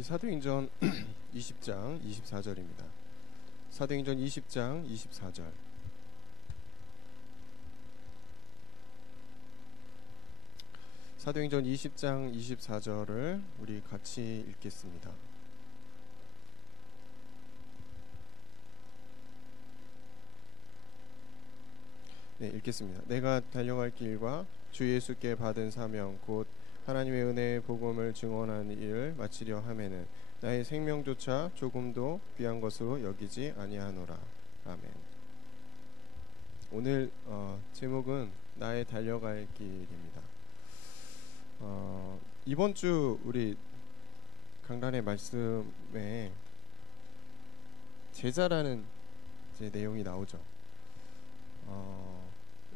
우리 사도행전 20장 24절입니다. 사도행전 20장 24절. 사도행전 20장 24절을 우리 같이 읽겠습니다. 네, 읽겠습니다. 내가 달려갈 길과 주 예수께 받은 사명 곧 하나님의 은혜의 복음을 증언하는 일을 마치려 하면은 나의 생명조차 조금도 귀한 것으로 여기지 아니하노라. 아멘. 오늘 제목은 나의 달려갈 길입니다. 이번 주 우리 강단의 말씀에 제자라는 이제 내용이 나오죠.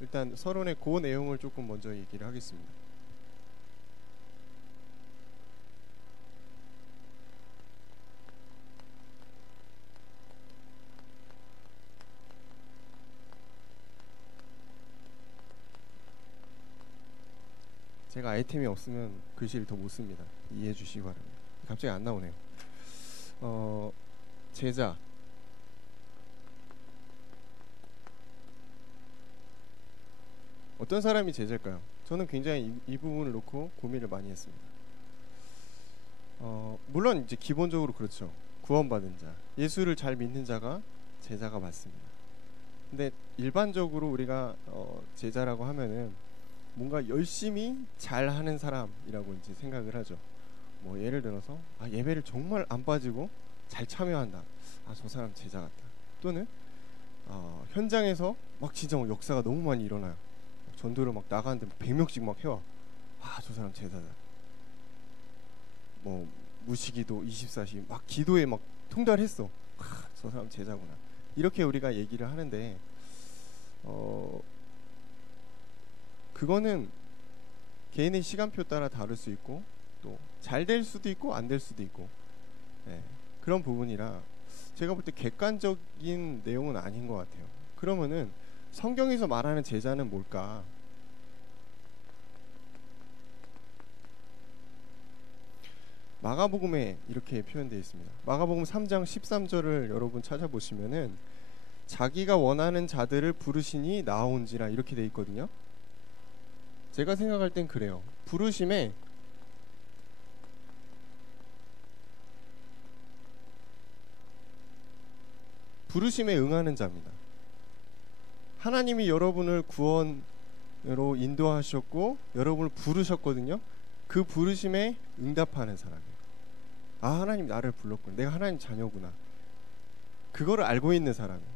일단 서론의 그 내용을 조금 먼저 얘기를 하겠습니다. 제가 아이템이 없으면 글씨를 더 못 씁니다. 이해해 주시기 바랍니다. 갑자기 안 나오네요. 제자. 어떤 사람이 제자일까요? 저는 굉장히 이 부분을 놓고 고민을 많이 했습니다. 물론 이제 기본적으로 그렇죠. 구원받은 자, 예수를 잘 믿는 자가 제자가 맞습니다. 근데 일반적으로 우리가 제자라고 하면은 뭔가 열심히 잘하는 사람이라고 이제 생각을 하죠. 뭐 예를 들어서 예배를 정말 안 빠지고 잘 참여한다. 저 사람 제자 같다. 또는 현장에서 막 진짜 역사가 너무 많이 일어나요. 전도를 막 나가는데 100명씩 막 해와. 저 사람 제자다. 뭐 무시기도 24시 막 기도에 막 통달했어. 저 사람 제자구나. 이렇게 우리가 얘기를 하는데 그거는 개인의 시간표 따라 다를 수 있고 또 잘 될 수도 있고 안 될 수도 있고 그런 부분이라 제가 볼 때 객관적인 내용은 아닌 것 같아요. 그러면은 성경에서 말하는 제자는 뭘까? 마가복음에 이렇게 표현되어 있습니다. 마가복음 3장 13절을 여러분 찾아보시면은 자기가 원하는 자들을 부르시니 나온지라 이렇게 되어 있거든요. 제가 생각할 땐 그래요. 부르심에 응하는 자입니다. 하나님이 여러분을 구원으로 인도하셨고 여러분을 부르셨거든요. 그 부르심에 응답하는 사람이에요. 하나님 나를 불렀구나. 내가 하나님 자녀구나. 그거를 알고 있는 사람이에요.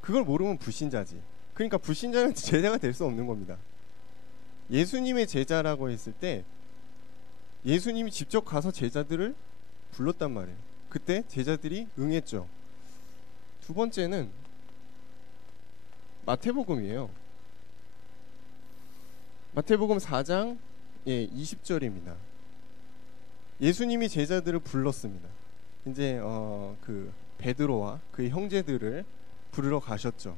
그걸 모르면 불신자지. 그러니까 불신자는 제자가 될 수 없는 겁니다. 예수님의 제자라고 했을 때 예수님이 직접 가서 제자들을 불렀단 말이에요. 그때 제자들이 응했죠. 두 번째는 마태복음이에요. 마태복음 4장 20절입니다. 예수님이 제자들을 불렀습니다. 이제 그 베드로와 그의 형제들을 부르러 가셨죠.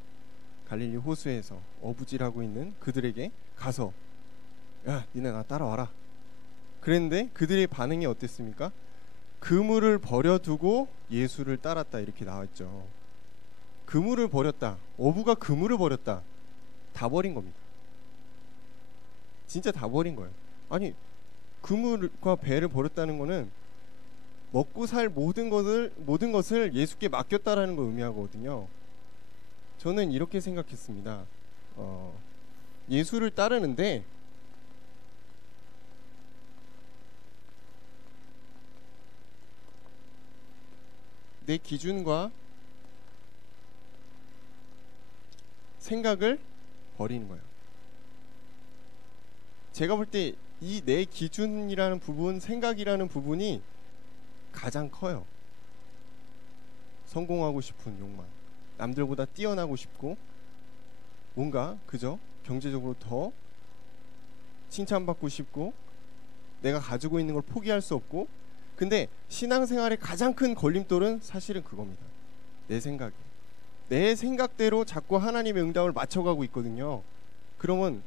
갈릴리 호수에서 어부질하고 있는 그들에게 가서 야, 니네 나 따라와라. 그랬는데 그들의 반응이 어땠습니까? 그물을 버려두고 예수를 따랐다 이렇게 나와있죠. 그물을 버렸다. 어부가 그물을 버렸다. 다 버린 겁니다. 진짜 다 버린 거예요. 아니 그물과 배를 버렸다는 거는 먹고 살 모든 것을 예수께 맡겼다라는 걸 의미하거든요. 저는 이렇게 생각했습니다. 예수를 따르는데 내 기준과 생각을 버리는 거예요. 제가 볼 때 이 내 기준이라는 부분, 생각이라는 부분이 가장 커요. 성공하고 싶은 욕망, 남들보다 뛰어나고 싶고 뭔가 그죠? 경제적으로 더 칭찬받고 싶고 내가 가지고 있는 걸 포기할 수 없고 근데 신앙생활의 가장 큰 걸림돌은 사실은 그겁니다. 내 생각이. 내 생각대로 자꾸 하나님의 응답을 맞춰가고 있거든요. 그러면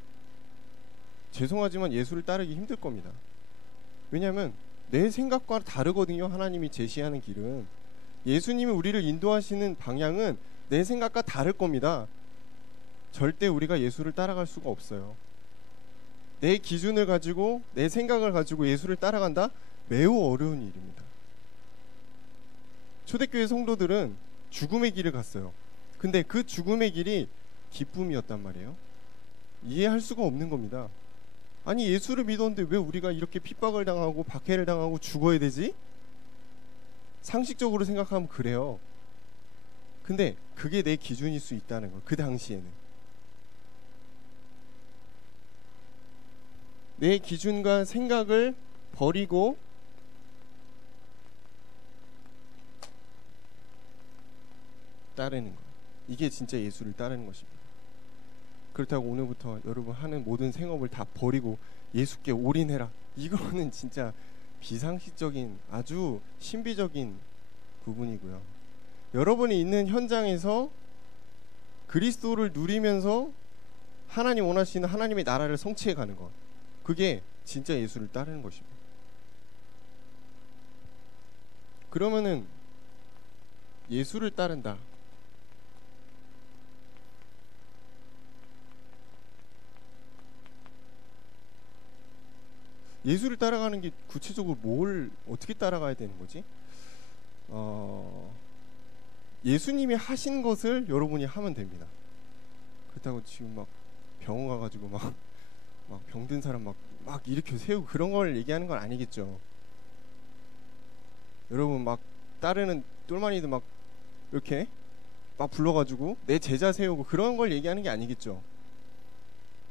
죄송하지만 예수를 따르기 힘들 겁니다. 왜냐하면 내 생각과 다르거든요. 하나님이 제시하는 길은, 예수님이 우리를 인도하시는 방향은 내 생각과 다를 겁니다. 절대 우리가 예수를 따라갈 수가 없어요. 내 기준을 가지고, 내 생각을 가지고 예수를 따라간다? 매우 어려운 일입니다. 초대교회 성도들은 죽음의 길을 갔어요. 근데 그 죽음의 길이 기쁨이었단 말이에요. 이해할 수가 없는 겁니다. 아니, 예수를 믿었는데 왜 우리가 이렇게 핍박을 당하고 박해를 당하고 죽어야 되지? 상식적으로 생각하면 그래요. 근데 그게 내 기준일 수 있다는 거, 그 당시에는. 내 기준과 생각을 버리고 따르는 거, 이게 진짜 예수를 따르는 것입니다. 그렇다고 오늘부터 여러분 하는 모든 생업을 다 버리고 예수께 올인해라, 이거는 진짜 비상식적인, 아주 신비적인 부분이고요. 여러분이 있는 현장에서 그리스도를 누리면서 하나님 원하시는 하나님의 나라를 성취해 가는 것, 그게 진짜 예수를 따르는 것입니다. 그러면은 예수를 따른다, 예수를 따라가는 게 구체적으로 뭘 어떻게 따라가야 되는 거지? 예수님이 하신 것을 여러분이 하면 됩니다. 그렇다고 지금 막 병원 가가지고 막 병든 사람 막 일으켜 세우고 그런 걸 얘기하는 건 아니겠죠. 여러분 막 따르는 똘마니들 막 이렇게 막 불러가지고 내 제자 세우고 그런 걸 얘기하는 게 아니겠죠.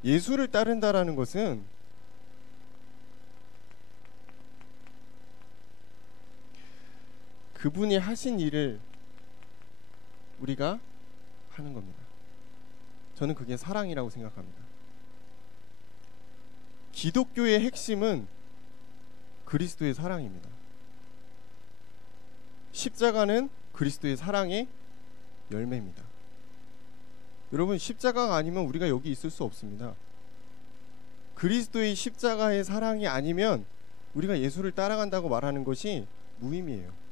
예수를 따른다라는 것은 그분이 하신 일을 우리가 하는 겁니다. 저는 그게 사랑이라고 생각합니다. 기독교의 핵심은 그리스도의 사랑입니다. 십자가는 그리스도의 사랑의 열매입니다. 여러분, 십자가가 아니면 우리가 여기 있을 수 없습니다. 그리스도의 십자가의 사랑이 아니면 우리가 예수를 따라간다고 말하는 것이 무의미해요.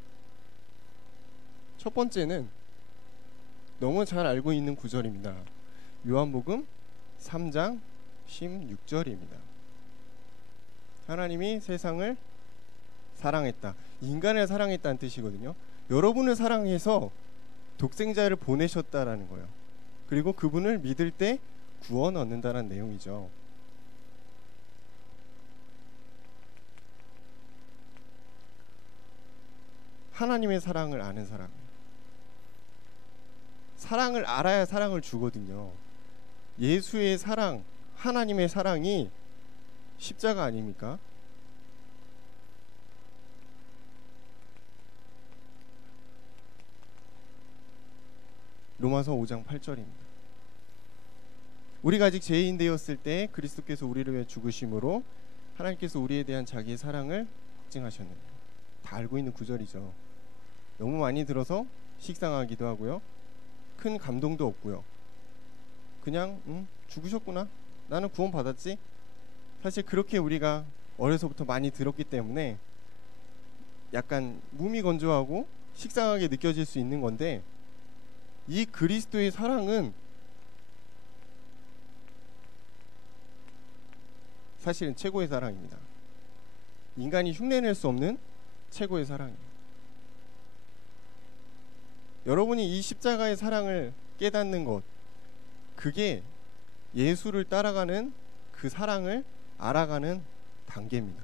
첫 번째는 너무 잘 알고 있는 구절입니다. 요한복음 3장 16절입니다. 하나님이 세상을 사랑했다, 인간을 사랑했다는 뜻이거든요. 여러분을 사랑해서 독생자를 보내셨다라는 거예요. 그리고 그분을 믿을 때 구원 얻는다는 내용이죠. 하나님의 사랑을 아는 사람, 사랑을 알아야 사랑을 주거든요. 예수의 사랑, 하나님의 사랑이 십자가 아닙니까? 로마서 5장 8절입니다. 우리가 아직 죄인 되었을 때 그리스도께서 우리를 위해 죽으심으로 하나님께서 우리에 대한 자기의 사랑을 확증하셨느니라. 다 알고 있는 구절이죠. 너무 많이 들어서 식상하기도 하고요, 큰 감동도 없고요. 그냥 죽으셨구나, 나는 구원 받았지. 사실 그렇게 우리가 어려서부터 많이 들었기 때문에 약간 무미건조하고 식상하게 느껴질 수 있는 건데, 이 그리스도의 사랑은 사실은 최고의 사랑입니다. 인간이 흉내낼 수 없는 최고의 사랑이에요. 여러분이 이 십자가의 사랑을 깨닫는 것, 그게 예수를 따라가는 그 사랑을 알아가는 단계입니다.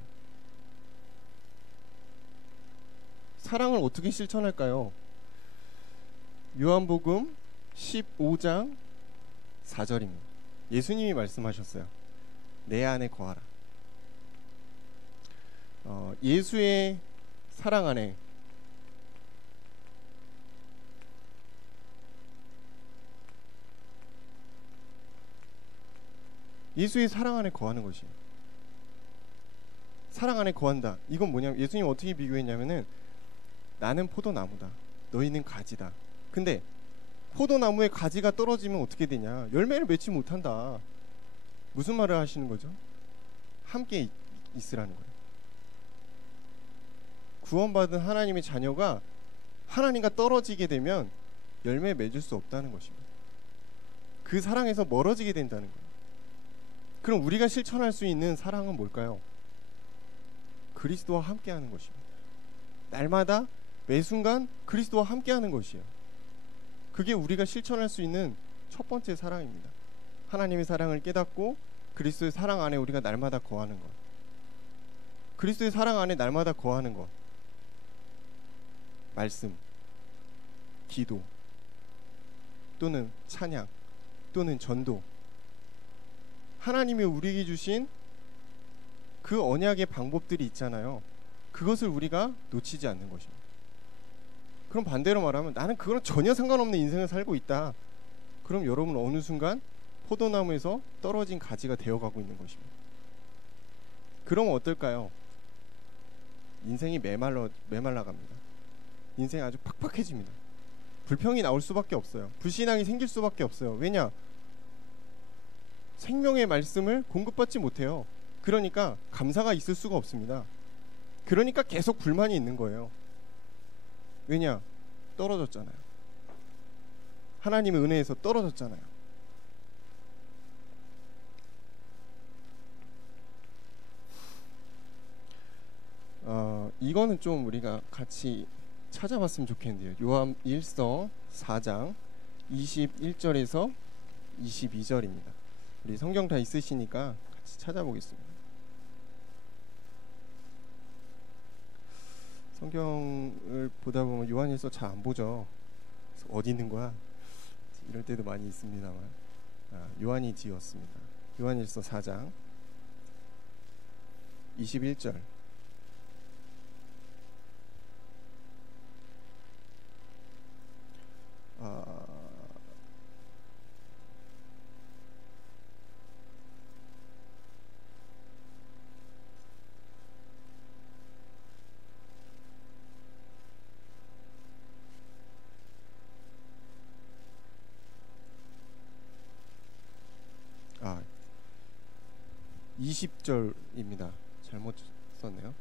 사랑을 어떻게 실천할까요? 요한복음 15장 4절입니다. 예수님이 말씀하셨어요. 내 안에 거하라. 예수의 사랑 안에, 예수의 사랑 안에 거하는 것이에요. 사랑 안에 거한다, 이건 뭐냐면, 예수님 어떻게 비교했냐면은, 나는 포도나무다, 너희는 가지다. 근데 포도나무에 가지가 떨어지면 어떻게 되냐? 열매를 맺지 못한다. 무슨 말을 하시는 거죠? 함께 있으라는 거예요. 구원받은 하나님의 자녀가 하나님과 떨어지게 되면 열매 맺을 수 없다는 것입니다. 그 사랑에서 멀어지게 된다는 거예요. 그럼 우리가 실천할 수 있는 사랑은 뭘까요? 그리스도와 함께하는 것입니다. 날마다 매 순간 그리스도와 함께하는 것이에요. 그게 우리가 실천할 수 있는 첫 번째 사랑입니다. 하나님의 사랑을 깨닫고 그리스도의 사랑 안에 우리가 날마다 거하는 것. 그리스도의 사랑 안에 날마다 거하는 것. 말씀, 기도, 또는 찬양, 또는 전도. 하나님이 우리에게 주신 그 언약의 방법들이 있잖아요. 그것을 우리가 놓치지 않는 것입니다. 그럼 반대로 말하면 나는 그거랑 전혀 상관없는 인생을 살고 있다. 그럼 여러분은 어느 순간 포도나무에서 떨어진 가지가 되어가고 있는 것입니다. 그럼 어떨까요? 인생이 메말라갑니다. 인생이 아주 팍팍해집니다. 불평이 나올 수밖에 없어요. 불신앙이 생길 수밖에 없어요. 왜냐? 생명의 말씀을 공급받지 못해요. 그러니까 감사가 있을 수가 없습니다. 그러니까 계속 불만이 있는 거예요. 왜냐? 떨어졌잖아요. 하나님의 은혜에서 떨어졌잖아요. 이거는 좀 우리가 같이 찾아봤으면 좋겠는데요. 요한 1서 4장 21절에서 22절입니다. 우리 성경 다 있으시니까 같이 찾아보겠습니다. 성경을 보다 보면 요한일서 잘 안 보죠. 어디 있는 거야? 이럴 때도 많이 있습니다만 요한이 지었습니다. 요한일서 4장 21절. 아, 20절입니다. 잘못 썼네요.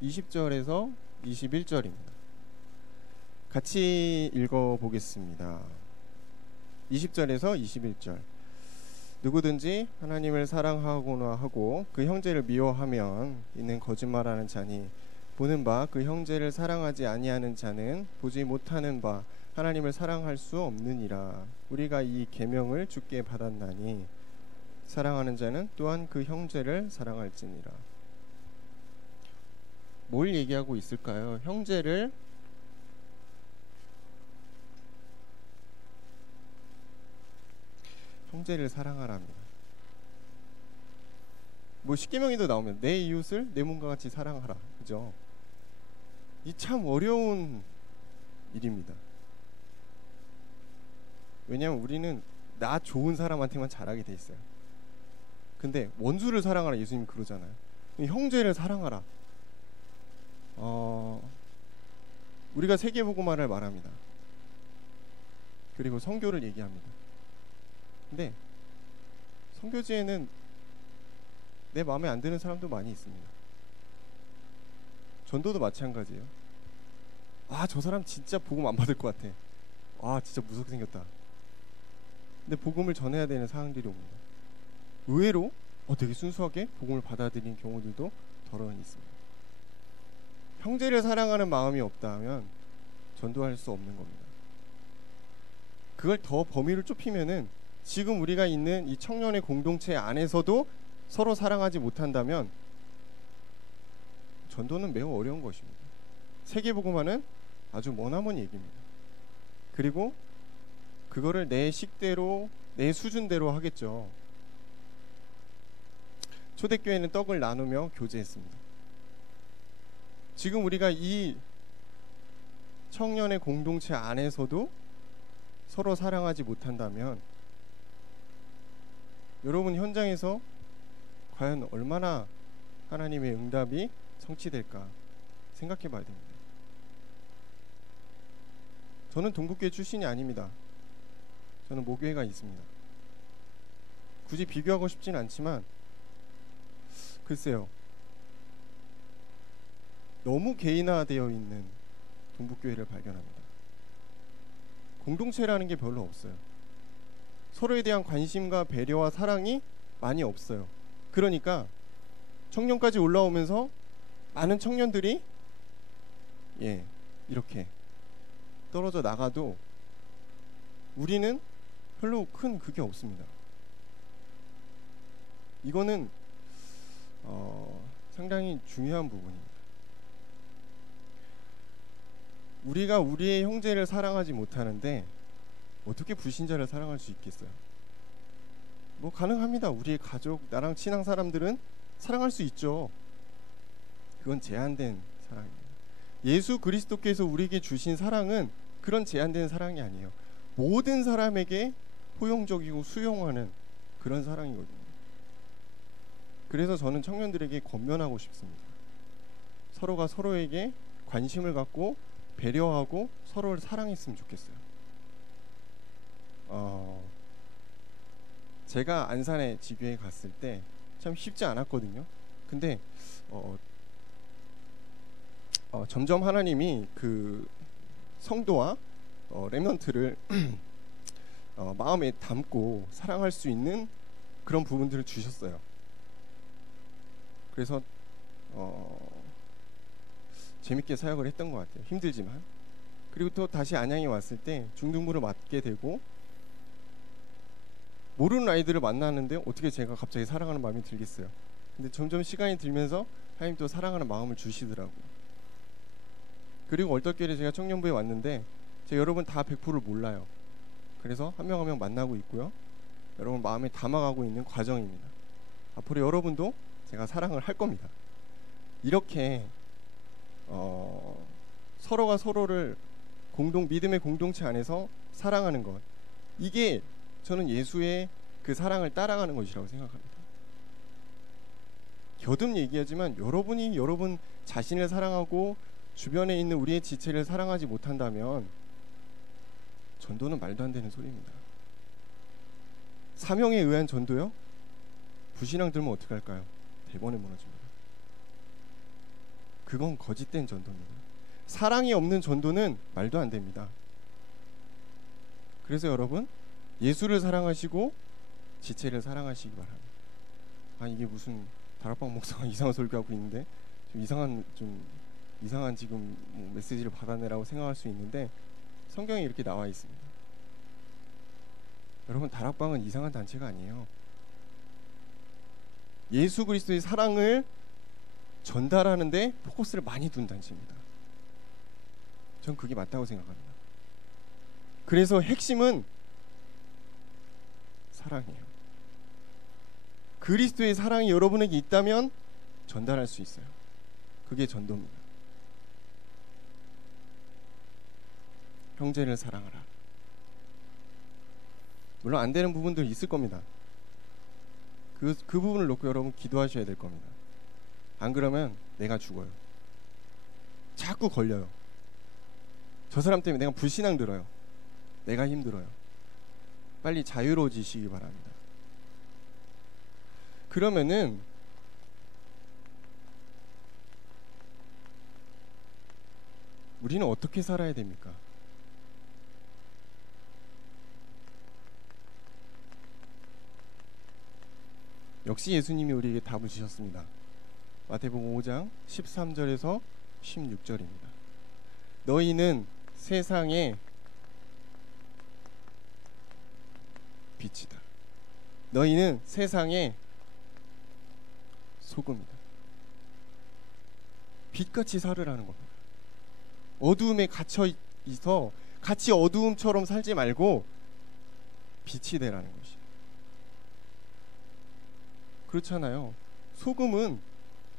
20절에서 21절입니다. 같이 읽어보겠습니다. 20절에서 21절. 누구든지 하나님을 사랑하거나 하고 그 형제를 미워하면 이는 거짓말하는 자니 보는 바 그 형제를 사랑하지 아니하는 자는 보지 못하는 바 하나님을 사랑할 수 없느니라. 우리가 이 계명을 주께 받았나니 사랑하는 자는 또한 그 형제를 사랑할지니라. 뭘 얘기하고 있을까요? 형제를 사랑하랍니다. 뭐 십계명에도 나오면 내 이웃을 내 몸과 같이 사랑하라. 그죠? 이 참 어려운 일입니다. 왜냐하면 우리는 나 좋은 사람한테만 잘하게 돼 있어요. 근데 원수를 사랑하라 예수님이 그러잖아요. 형제를 사랑하라. 우리가 세계복음화를 말합니다. 그리고 선교를 얘기합니다. 근데 선교지에는 내 마음에 안 드는 사람도 많이 있습니다. 전도도 마찬가지예요. 저 사람 진짜 복음 안 받을 것 같아. 진짜 무섭게 생겼다. 근데 복음을 전해야 되는 상황들이 옵니다. 의외로 되게 순수하게 복음을 받아들인 경우들도 더러니 있습니다. 형제를 사랑하는 마음이 없다면 전도할 수 없는 겁니다. 그걸 더 범위를 좁히면은 지금 우리가 있는 이 청년의 공동체 안에서도 서로 사랑하지 못한다면 전도는 매우 어려운 것입니다. 세계복음화는 아주 머나먼 얘기입니다. 그리고 그거를 내 식대로 내 수준대로 하겠죠. 초대교회는 떡을 나누며 교제했습니다. 지금 우리가 이 청년의 공동체 안에서도 서로 사랑하지 못한다면 여러분 현장에서 과연 얼마나 하나님의 응답이 성취될까 생각해 봐야 됩니다. 저는 동국교회 출신이 아닙니다. 저는 모교회가 있습니다. 굳이 비교하고 싶진 않지만 글쎄요. 너무 개인화되어 있는 동북교회를 발견합니다. 공동체라는 게 별로 없어요. 서로에 대한 관심과 배려와 사랑이 많이 없어요. 그러니까 청년까지 올라오면서 많은 청년들이 이렇게 떨어져 나가도 우리는 별로 큰 그게 없습니다. 이거는 상당히 중요한 부분입니다. 우리가 우리의 형제를 사랑하지 못하는데 어떻게 불신자를 사랑할 수 있겠어요? 뭐 가능합니다. 우리의 가족, 나랑 친한 사람들은 사랑할 수 있죠. 그건 제한된 사랑입니다. 예수 그리스도께서 우리에게 주신 사랑은 그런 제한된 사랑이 아니에요. 모든 사람에게 포용적이고 수용하는 그런 사랑이거든요. 그래서 저는 청년들에게 권면하고 싶습니다. 서로가 서로에게 관심을 갖고 배려하고 서로를 사랑했으면 좋겠어요. 제가 안산에 지교에 갔을 때 참 쉽지 않았거든요. 근데 점점 하나님이 그 성도와 렘넌트를 마음에 담고 사랑할 수 있는 그런 부분들을 주셨어요. 그래서 재밌게 사역을 했던 것 같아요. 힘들지만. 그리고 또 다시 안양에 왔을 때 중등부를 맡게 되고 모르는 아이들을 만나는데 어떻게 제가 갑자기 사랑하는 마음이 들겠어요. 근데 점점 시간이 들면서 하나님 또 사랑하는 마음을 주시더라고요. 그리고 얼떨결에 제가 청년부에 왔는데 제가 여러분 다 100%를 몰라요. 그래서 한 명 한 명 만나고 있고요. 여러분 마음에 담아가고 있는 과정입니다. 앞으로 여러분도 제가 사랑을 할 겁니다. 이렇게 서로가 서로를 믿음의 공동체 안에서 사랑하는 것, 이게 저는 예수의 그 사랑을 따라가는 것이라고 생각합니다. 겨듭 얘기하지만 여러분이 여러분 자신을 사랑하고 주변에 있는 우리의 지체를 사랑하지 못한다면 전도는 말도 안 되는 소리입니다. 사명에 의한 전도요? 불신앙 들면 어떻게 할까요? 대번에 무너집니다. 그건 거짓된 전도입니다. 사랑이 없는 전도는 말도 안 됩니다. 그래서 여러분 예수를 사랑하시고 지체를 사랑하시기 바랍니다. 이게 무슨 다락방 목사가 이상한 설교하고 있는데 좀 이상한 지금 메시지를 받아내라고 생각할 수 있는데 성경에 이렇게 나와 있습니다. 여러분 다락방은 이상한 단체가 아니에요. 예수 그리스도의 사랑을 전달하는데 포커스를 많이 둔 단체입니다. 전 그게 맞다고 생각합니다. 그래서 핵심은 사랑이에요. 그리스도의 사랑이 여러분에게 있다면 전달할 수 있어요. 그게 전도입니다. 형제를 사랑하라. 물론 안 되는 부분도 있을 겁니다. 그 부분을 놓고 여러분 기도하셔야 될 겁니다. 안 그러면 내가 죽어요. 자꾸 걸려요. 저 사람 때문에 내가 불신앙 들어요. 내가 힘들어요. 빨리 자유로워지시기 바랍니다. 그러면은 우리는 어떻게 살아야 됩니까? 역시 예수님이 우리에게 답을 주셨습니다. 마태복음 5장 13절에서 16절입니다. 너희는 세상의 빛이다. 너희는 세상의 소금이다. 빛같이 살으라는 겁니다. 어두움에 갇혀 있어 같이 어두움처럼 살지 말고 빛이 되라는 것이. 그렇잖아요. 소금은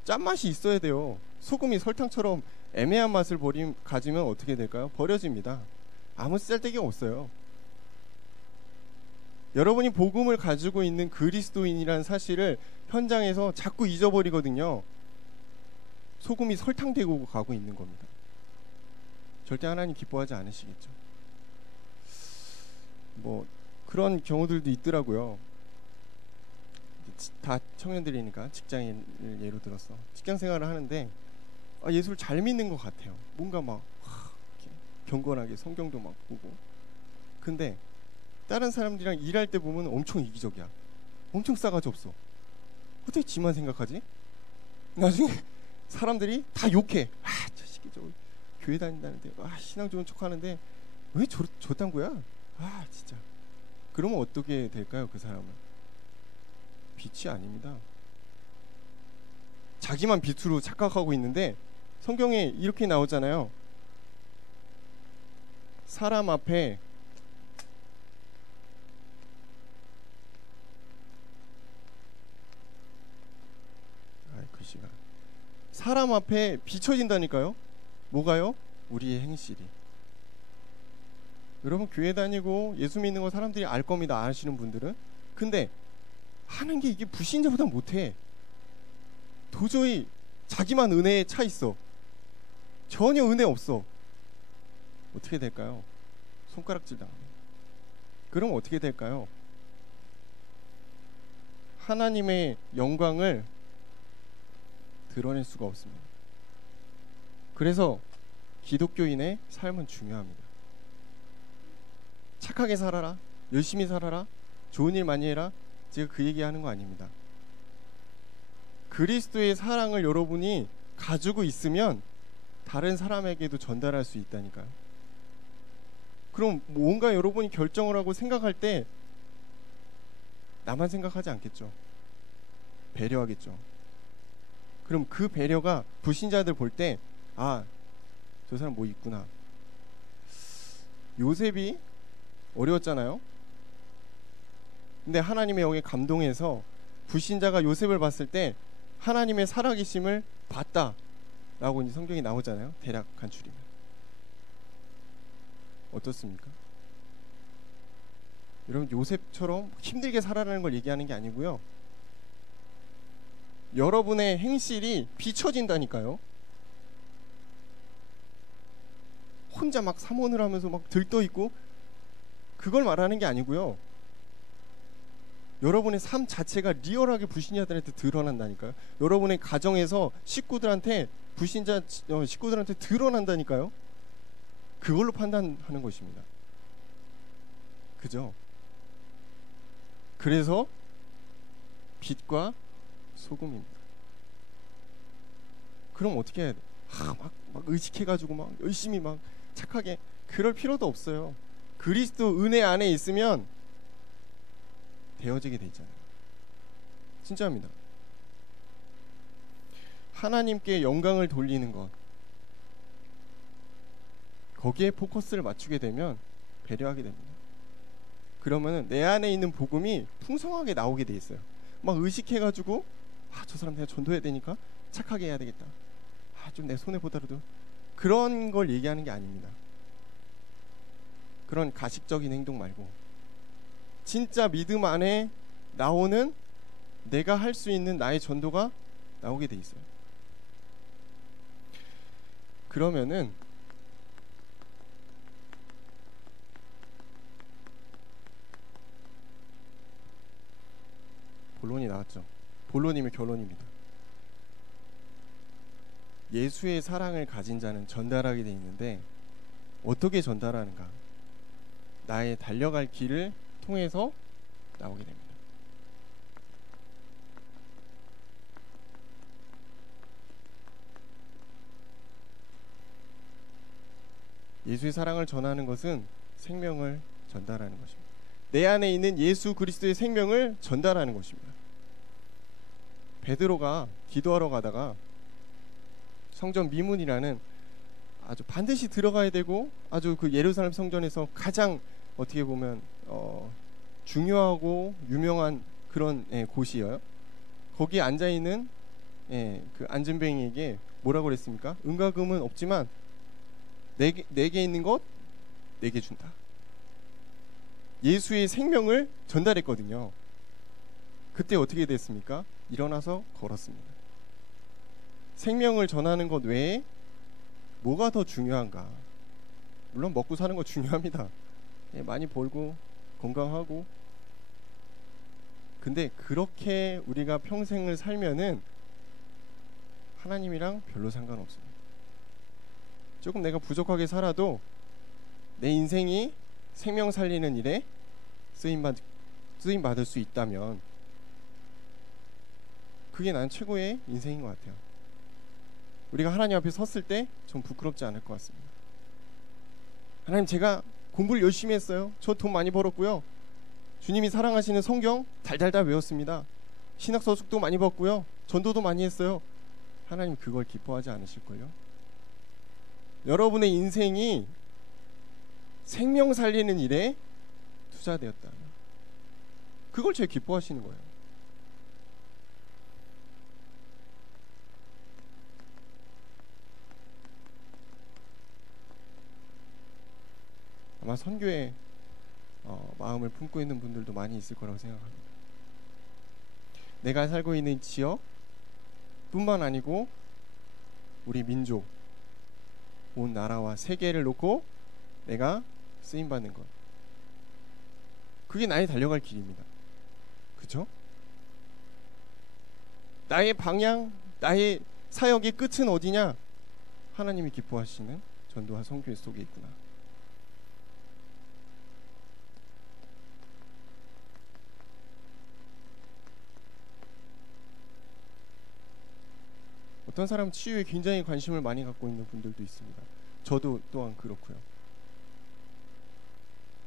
짠맛이 있어야 돼요. 소금이 설탕처럼 애매한 맛을 가지면 어떻게 될까요? 버려집니다. 아무 쓸데기가 없어요. 여러분이 복음을 가지고 있는 그리스도인이라는 사실을 현장에서 자꾸 잊어버리거든요. 소금이 설탕되고 가고 있는 겁니다. 절대 하나님 기뻐하지 않으시겠죠. 뭐 그런 경우들도 있더라고요. 다 청년들이니까 직장인을 예로 들어서 직장 생활을 하는데 예수를 잘 믿는 것 같아요. 뭔가 막 이렇게 경건하게 성경도 막 보고. 근데 다른 사람들이랑 일할 때 보면 엄청 이기적이야. 엄청 싸가지 없어. 어떻게 지만 생각하지? 나중에 사람들이 다 욕해. 저 새끼 저 교회 다닌다는데 신앙 좋은 척 하는데 왜 저딴 거야? 진짜. 그러면 어떻게 될까요? 그 사람은 빛이 아닙니다. 자기만 빛으로 착각하고 있는데 성경에 이렇게 나오잖아요. 사람 앞에 글씨가 사람 앞에 비춰진다니까요. 뭐가요? 우리의 행실이. 여러분 교회 다니고 예수 믿는 거 사람들이 알 겁니다. 아시는 분들은. 근데 하는 게 이게 불신자보다 못해. 도저히 자기만 은혜에 차 있어. 전혀 은혜 없어. 어떻게 될까요? 손가락질 당합니다. 그럼 어떻게 될까요? 하나님의 영광을 드러낼 수가 없습니다. 그래서 기독교인의 삶은 중요합니다. 착하게 살아라, 열심히 살아라, 좋은 일 많이 해라, 제가 그 얘기하는 거 아닙니다. 그리스도의 사랑을 여러분이 가지고 있으면 다른 사람에게도 전달할 수 있다니까요. 그럼 뭔가 여러분이 결정을 하고 생각할 때 나만 생각하지 않겠죠. 배려하겠죠. 그럼 그 배려가 불신자들 볼 때 저 사람 뭐 있구나. 요셉이 어려웠잖아요. 근데 하나님의 영에 감동해서 불신자가 요셉을 봤을 때 하나님의 살아계심을 봤다라고 이제 성경이 나오잖아요. 대략 간추리면. 어떻습니까? 여러분 요셉처럼 힘들게 살아라는 걸 얘기하는 게 아니고요. 여러분의 행실이 비춰진다니까요. 혼자 막 사모를 하면서 막 들떠있고 그걸 말하는 게 아니고요. 여러분의 삶 자체가 리얼하게 불신자들한테 드러난다니까요. 여러분의 가정에서 식구들한테 불신자 식구들한테 드러난다니까요. 그걸로 판단하는 것입니다. 그죠? 그래서 빛과 소금입니다. 그럼 어떻게 해야 돼? 막 의식해가지고 막 열심히 막 착하게 그럴 필요도 없어요. 그리스도 은혜 안에 있으면 되어지게 돼 있잖아요. 진짜입니다. 하나님께 영광을 돌리는 것, 거기에 포커스를 맞추게 되면 배려하게 됩니다. 그러면은 내 안에 있는 복음이 풍성하게 나오게 돼 있어요. 막 의식해가지고 저 사람 내가 전도해야 되니까 착하게 해야 되겠다. 좀 내 손해 보더라도 그런 걸 얘기하는 게 아닙니다. 그런 가식적인 행동 말고 진짜 믿음 안에 나오는 내가 할 수 있는 나의 전도가 나오게 돼 있어요. 그러면은 본론이 나왔죠. 본론이면 결론입니다. 예수의 사랑을 가진 자는 전달하게 돼 있는데 어떻게 전달하는가? 나의 달려갈 길을 통해서 나오게 됩니다. 예수의 사랑을 전하는 것은 생명을 전달하는 것입니다. 내 안에 있는 예수 그리스도의 생명을 전달하는 것입니다. 베드로가 기도하러 가다가 성전 미문이라는 아주 반드시 들어가야 되고 아주 그 예루살렘 성전에서 가장 어떻게 보면 중요하고 유명한 그런 곳이에요. 거기에 앉아 있는 그 안진뱅이에게 뭐라고 그랬습니까? 은과 금은 없지만 내게 있는 것 내게 준다. 예수의 생명을 전달했거든요. 그때 어떻게 됐습니까? 일어나서 걸었습니다. 생명을 전하는 것 외에 뭐가 더 중요한가? 물론 먹고 사는 거 중요합니다. 많이 벌고 건강하고. 근데 그렇게 우리가 평생을 살면은 하나님이랑 별로 상관없습니다. 조금 내가 부족하게 살아도 내 인생이 생명 살리는 일에 쓰임 받을 수 있다면 그게 난 최고의 인생인 것 같아요. 우리가 하나님 앞에 섰을 때 좀 부끄럽지 않을 것 같습니다. 하나님, 제가 공부를 열심히 했어요. 저 돈 많이 벌었고요. 주님이 사랑하시는 성경 달달달 외웠습니다. 신학 서적도 많이 봤고요. 전도도 많이 했어요. 하나님 그걸 기뻐하지 않으실걸요? 여러분의 인생이 생명 살리는 일에 투자되었다. 그걸 제일 기뻐하시는 거예요. 아마 선교에 마음을 품고 있는 분들도 많이 있을 거라고 생각합니다. 내가 살고 있는 지역 뿐만 아니고 우리 민족, 온 나라와 세계를 놓고 내가 쓰임받는 것, 그게 나의 달려갈 길입니다. 그렇죠? 나의 방향, 나의 사역의 끝은 어디냐? 하나님이 기뻐하시는 전도와 선교 속에 있구나. 어떤 사람은 치유에 굉장히 관심을 많이 갖고 있는 분들도 있습니다. 저도 또한 그렇고요.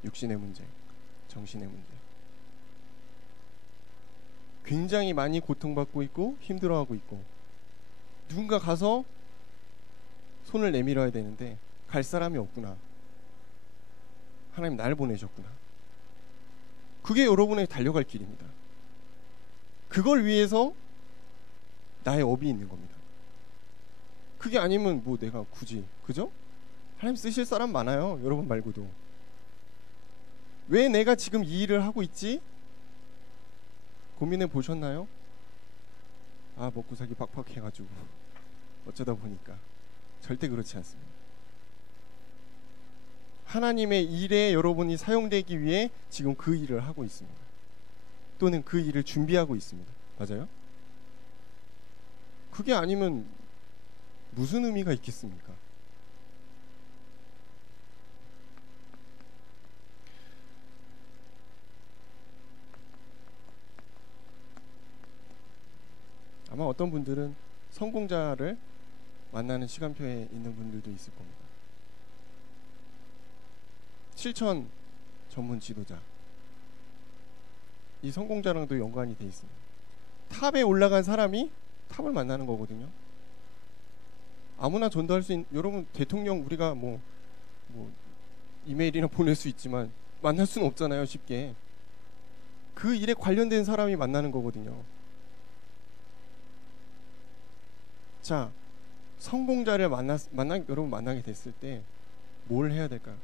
육신의 문제, 정신의 문제, 굉장히 많이 고통받고 있고 힘들어하고 있고, 누군가 가서 손을 내밀어야 되는데 갈 사람이 없구나. 하나님 나를 보내셨구나. 그게 여러분의 달려갈 길입니다. 그걸 위해서 나의 업이 있는 겁니다. 그게 아니면 뭐 내가 굳이, 그죠? 하나님 쓰실 사람 많아요. 여러분 말고도. 왜 내가 지금 이 일을 하고 있지? 고민해 보셨나요? 아, 먹고 살기 팍팍해가지고 어쩌다 보니까. 절대 그렇지 않습니다. 하나님의 일에 여러분이 사용되기 위해 지금 그 일을 하고 있습니다. 또는 그 일을 준비하고 있습니다. 맞아요? 그게 아니면 무슨 의미가 있겠습니까? 아마 어떤 분들은 성공자를 만나는 시간표에 있는 분들도 있을 겁니다. 실천 전문 지도자, 이 성공자랑도 연관이 돼 있습니다. 탑에 올라간 사람이 탑을 만나는 거거든요. 아무나 전도할 수 있는, 여러분 대통령 우리가 뭐 이메일이나 보낼 수 있지만 만날 수는 없잖아요, 쉽게. 그 일에 관련된 사람이 만나는 거거든요. 자, 성공자를 여러분 만나게 됐을 때 뭘 해야 될까요?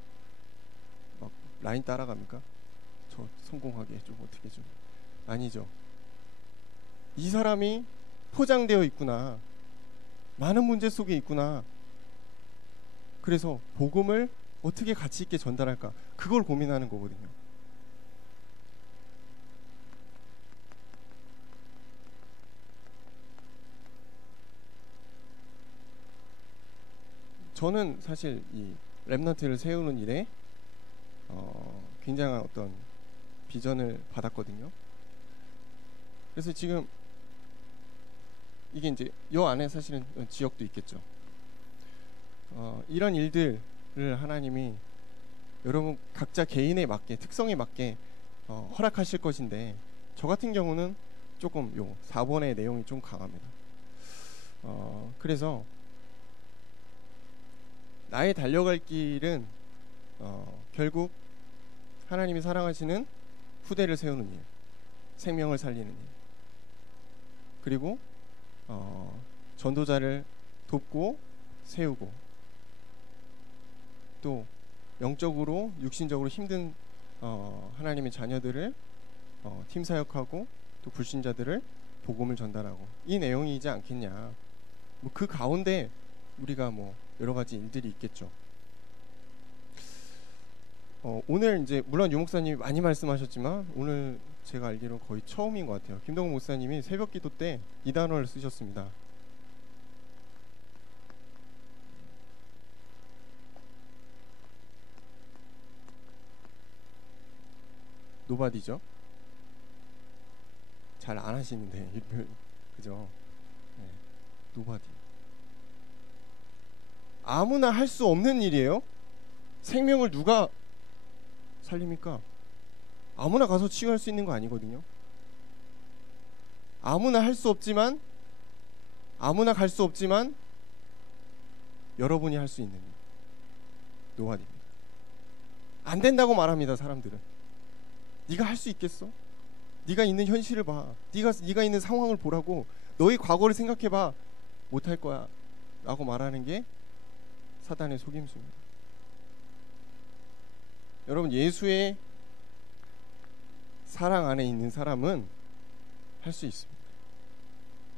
막 라인 따라갑니까? 저 성공하게 좀 어떻게 좀. 아니죠. 이 사람이 포장되어 있구나. 많은 문제 속에 있구나. 그래서 복음을 어떻게 가치 있게 전달할까? 그걸 고민하는 거거든요. 저는 사실 이 랩넌트를 세우는 일에 굉장한 어떤 비전을 받았거든요. 그래서 지금 이게 이제 요 안에 사실은 지역도 있겠죠. 이런 일들을 하나님이 여러분 각자 개인에 맞게, 특성에 맞게 허락하실 것인데, 저 같은 경우는 조금 요 4번의 내용이 좀 강합니다. 그래서 나의 달려갈 길은 결국 하나님이 사랑하시는 후대를 세우는 일, 생명을 살리는 일, 그리고 전도자를 돕고 세우고, 또 영적으로 육신적으로 힘든 하나님의 자녀들을 팀 사역하고, 또 불신자들을 복음을 전달하고, 이 내용이지 않겠냐. 뭐 그 가운데 우리가 뭐 여러 가지 일들이 있겠죠. 오늘 이제 물론 유 목사님이 많이 말씀하셨지만 오늘 제가 알기로 거의 처음인 것 같아요. 김동훈 목사님이 새벽기도 때 이 단어를 쓰셨습니다. 노바디죠. 잘 안 하시는데 그죠? 네, 노바디. 아무나 할 수 없는 일이에요. 생명을 누가 살립니까? 아무나 가서 치유할 수 있는 거 아니거든요. 아무나 할 수 없지만, 아무나 갈 수 없지만 여러분이 할 수 있는 일. 노바디입니다. 안 된다고 말합니다. 사람들은. 네가 할 수 있겠어? 네가 있는 현실을 봐. 네가 있는 상황을 보라고. 너의 과거를 생각해봐. 못할 거야 라고 말하는 게 사단의 속임수입니다. 여러분, 예수의 사랑 안에 있는 사람은 할 수 있습니다.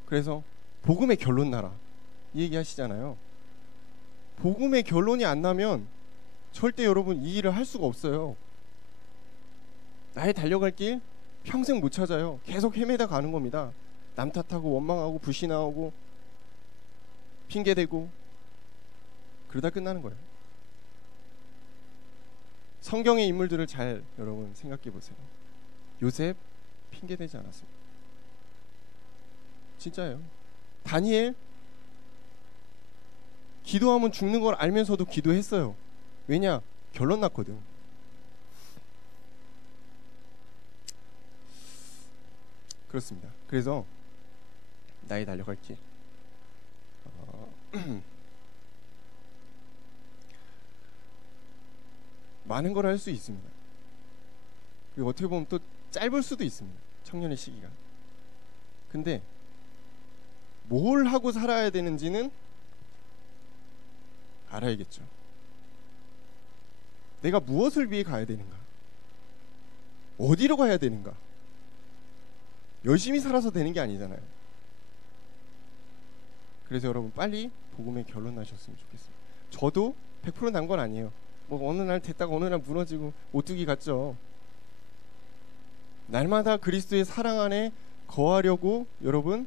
그래서 복음의 결론 나라 이 얘기 하시잖아요. 복음의 결론이 안 나면 절대 여러분 이 일을 할 수가 없어요. 나의 달려갈 길 평생 못 찾아요. 계속 헤매다 가는 겁니다. 남 탓하고 원망하고 불신하고 핑계대고 그러다 끝나는 거예요. 성경의 인물들을 잘 여러분 생각해 보세요. 요셉 핑계대지 않았습니다. 진짜예요. 다니엘 기도하면 죽는 걸 알면서도 기도했어요. 왜냐? 결론 났거든. 그렇습니다. 그래서 나의 달려갈 길 많은 걸 할 수 있습니다. 그리고 어떻게 보면 또 짧을 수도 있습니다. 청년의 시기가. 근데 뭘 하고 살아야 되는지는 알아야겠죠. 내가 무엇을 위해 가야 되는가? 어디로 가야 되는가? 열심히 살아서 되는 게 아니잖아요. 그래서 여러분 빨리 복음의 결론 나셨으면 좋겠어요. 저도 100% 난 건 아니에요. 뭐 어느 날 됐다가 어느 날 무너지고 오뚜기 같죠. 날마다 그리스도의 사랑 안에 거하려고 여러분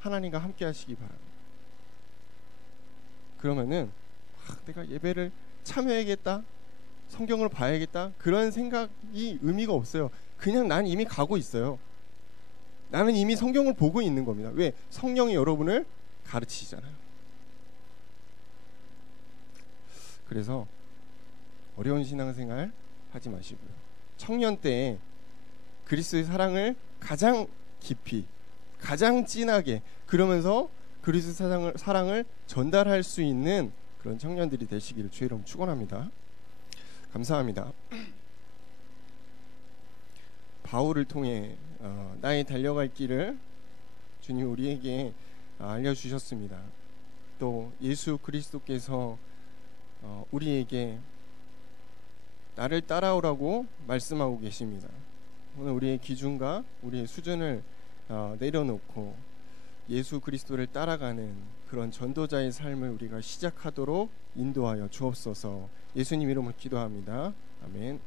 하나님과 함께 하시기 바랍니다. 그러면은 내가 예배를 참여해야겠다, 성경을 봐야겠다 그런 생각이 의미가 없어요. 그냥 난 이미 가고 있어요. 나는 이미 성경을 보고 있는 겁니다. 왜? 성령이 여러분을 가르치시잖아요. 그래서 어려운 신앙생활 하지 마시고요. 청년 때 그리스도의 사랑을 가장 깊이, 가장 진하게, 그러면서 그리스도의 사랑을 전달할 수 있는 그런 청년들이 되시기를 주의 이름 축원합니다. 감사합니다. 바울을 통해 나의 달려갈 길을 주님 우리에게 알려주셨습니다. 또 예수 그리스도께서 우리에게 나를 따라오라고 말씀하고 계십니다. 오늘 우리의 기준과 우리의 수준을 내려놓고 예수 그리스도를 따라가는 그런 전도자의 삶을 우리가 시작하도록 인도하여 주옵소서. 예수님 이름으로 기도합니다. 아멘.